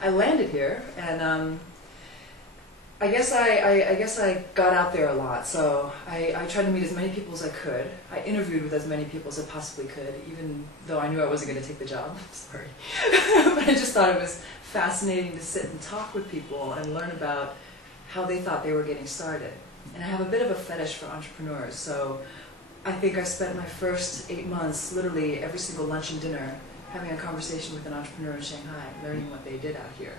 I landed here, and I guess I got out there a lot. So I tried to meet as many people as I could. I interviewed with as many people as I possibly could, even though I knew I wasn't going to take the job. Sorry, but I just thought it was fascinating to sit and talk with people and learn about how they thought they were getting started. And I have a bit of a fetish for entrepreneurs, so I think I spent my first 8 months literally every single lunch and dinner having a conversation with an entrepreneur in Shanghai, learning what they did out here.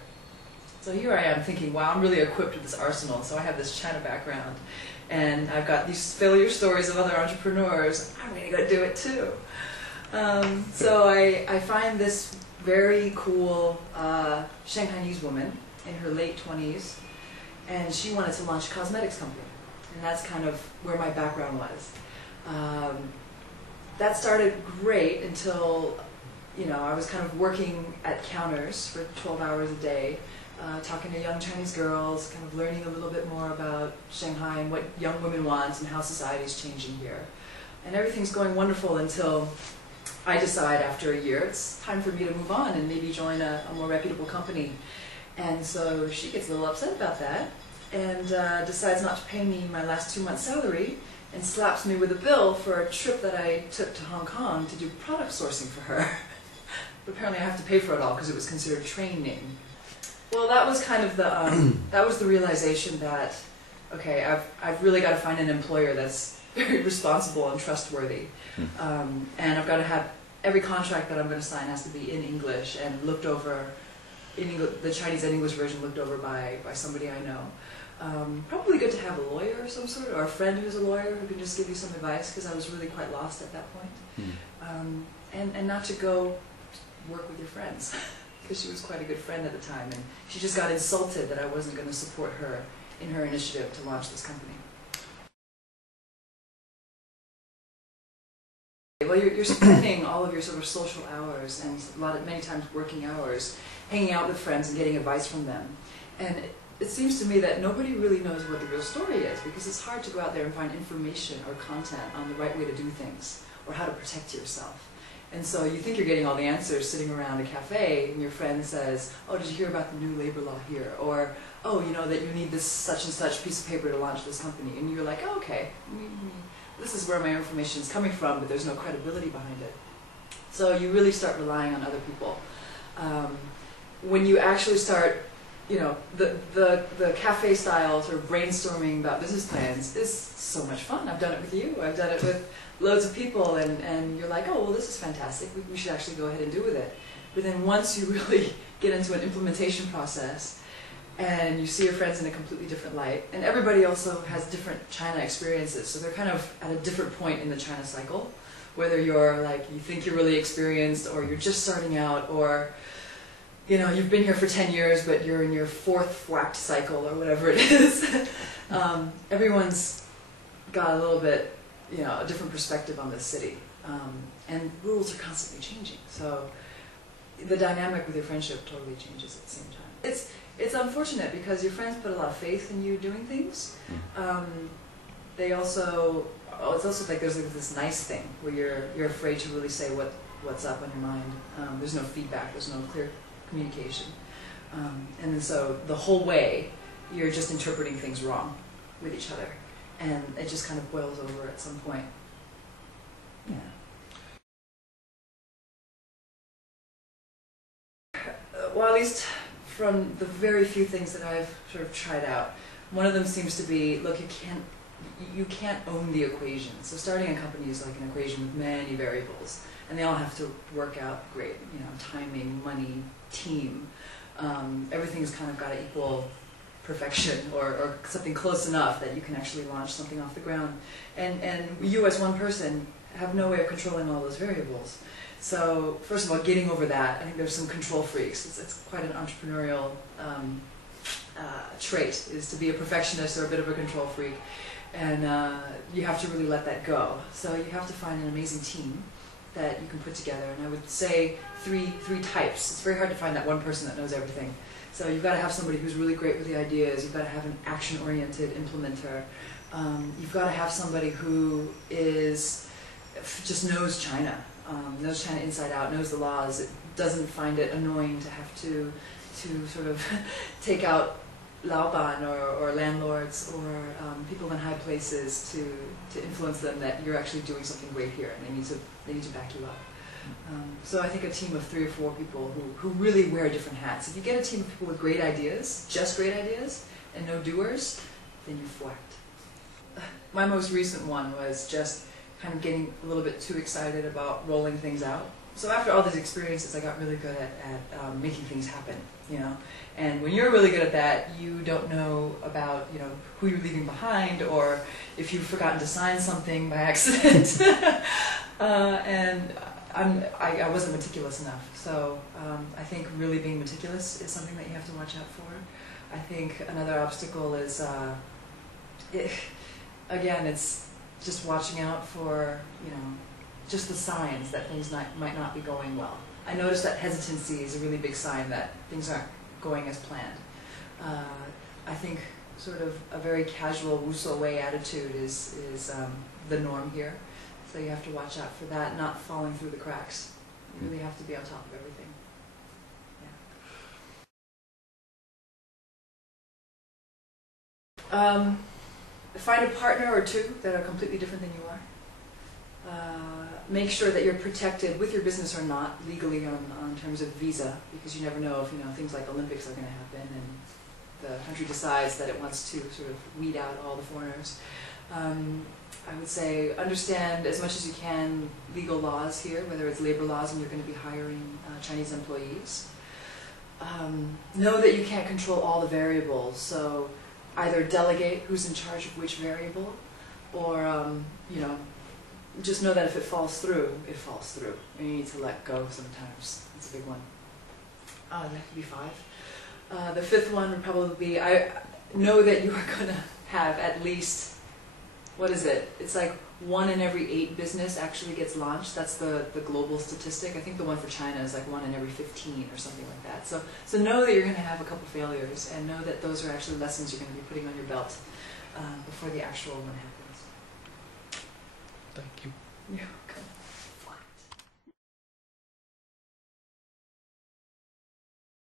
So here I am thinking, wow, I'm really equipped with this arsenal. So I have this China background, and I've got these failure stories of other entrepreneurs. I'm going to go do it too. So I find this very cool Shanghainese woman in her late 20s, and she wanted to launch a cosmetics company. And that's kind of where my background was. That started great until, you know, I was kind of working at counters for 12 hours a day, talking to young Chinese girls, kind of learning a little bit more about Shanghai and what young women want and how society is changing here. And everything's going wonderful until I decide after a year it's time for me to move on and maybe join a more reputable company. And so she gets a little upset about that and decides not to pay me my last 2 months' salary and slaps me with a bill for a trip that I took to Hong Kong to do product sourcing for her. But apparently I have to pay for it all because it was considered training. Well, that was kind of the that was the realization that, okay, I've really got to find an employer that's very responsible and trustworthy, and I've got to have every contract that I'm going to sign has to be in English and looked over in English, the Chinese and English version looked over by somebody I know. Probably good to have a lawyer of some sort or a friend who's a lawyer who can just give you some advice, because I was really quite lost at that point, and not to go work with your friends. Because she was quite a good friend at the time, and she just got insulted that I wasn't going to support her in her initiative to launch this company. Well, you're spending all of your sort of social hours and many times working hours hanging out with friends and getting advice from them. And it seems to me that nobody really knows what the real story is, because it's hard to go out there and find information or content on the right way to do things or how to protect yourself. And so you think you're getting all the answers sitting around a cafe, and your friend says, oh, did you hear about the new labor law here? Or, oh, you know that you need this such and such piece of paper to launch this company. And you're like, oh, okay, this is where my information is coming from, but there's no credibility behind it. So you really start relying on other people. When you actually start, you know, the cafe style sort of brainstorming about business plans is so much fun. I've done it with you. I've done it with loads of people, and you're like, oh, well, this is fantastic. We should actually go ahead and do with it. But then once you really get into an implementation process and you see your friends in a completely different light, and everybody also has different China experiences, so they're kind of at a different point in the China cycle, whether you're like, you think you're really experienced, or you're just starting out, or you know, you've been here for 10 years, but you're in your 4th whacked cycle, or whatever it is. Everyone's got a little bit, you know, a different perspective on this city, and rules are constantly changing. So the dynamic with your friendship totally changes at the same time. It's unfortunate because your friends put a lot of faith in you doing things. They also, it's also like there's like this nice thing where you're afraid to really say what's up on your mind. There's no feedback. There's no clear communication, and then so the whole way you're just interpreting things wrong with each other. And it just kind of boils over at some point. Yeah. Well, at least from the very few things that I've sort of tried out, one of them seems to be, look, you can't own the equation. So starting a company is like an equation with many variables, and they all have to work out great. You know, timing, money, team. Everything's kind of got to equal perfection, or something close enough that you can actually launch something off the ground. And you as one person have no way of controlling all those variables. So first of all, getting over that, I think there's some control freaks. It's quite an entrepreneurial trait, is to be a perfectionist or a bit of a control freak. And you have to really let that go. So you have to find an amazing team that you can put together. And I would say three types. It's very hard to find that one person that knows everything. So you've got to have somebody who's really great with the ideas. You've got to have an action-oriented implementer. You've got to have somebody who just knows China inside out, knows the laws. It doesn't find it annoying to have to to sort of take out laoban or landlords or people in high places to influence them that you're actually doing something great here, and they need to back you up. So I think a team of 3 or 4 people who really wear different hats. If you get a team of people with great ideas, just great ideas, and no doers, then you've whacked. My most recent one was just kind of getting a little bit too excited about rolling things out. So after all these experiences, I got really good at making things happen, you know. And when you're really good at that, you don't know about, you know, who you're leaving behind, or if you've forgotten to sign something by accident. And I wasn't meticulous enough. So I think really being meticulous is something that you have to watch out for. I think another obstacle is, again, it's just watching out for, you know, just the signs that things might not be going well. I noticed that hesitancy is a really big sign that things aren't going as planned. I think sort of a very casual wuso way attitude is the norm here. So you have to watch out for that, not falling through the cracks. You really have to be on top of everything. Yeah. Find a partner or 2 that are completely different than you are. Make sure that you're protected, with your business or not, legally on terms of visa, because you never know if, you know, things like Olympics are going to happen and the country decides that it wants to sort of weed out all the foreigners. I would say understand as much as you can legal laws here, whether it's labor laws and you're going to be hiring Chinese employees. Know that you can't control all the variables, so either delegate who's in charge of which variable, or you know, just know that if it falls through, it falls through, and you need to let go sometimes. That's a big one. That could be 5. The 5th one would probably be, I know that you are going to have at least, what is it? It's like 1 in every 8 business actually gets launched. That's the global statistic. I think the one for China is like 1 in every 15 or something like that. So know that you're going to have a couple failures, and know that those are actually lessons you're going to be putting on your belt before the actual one happens. Thank you. You're welcome.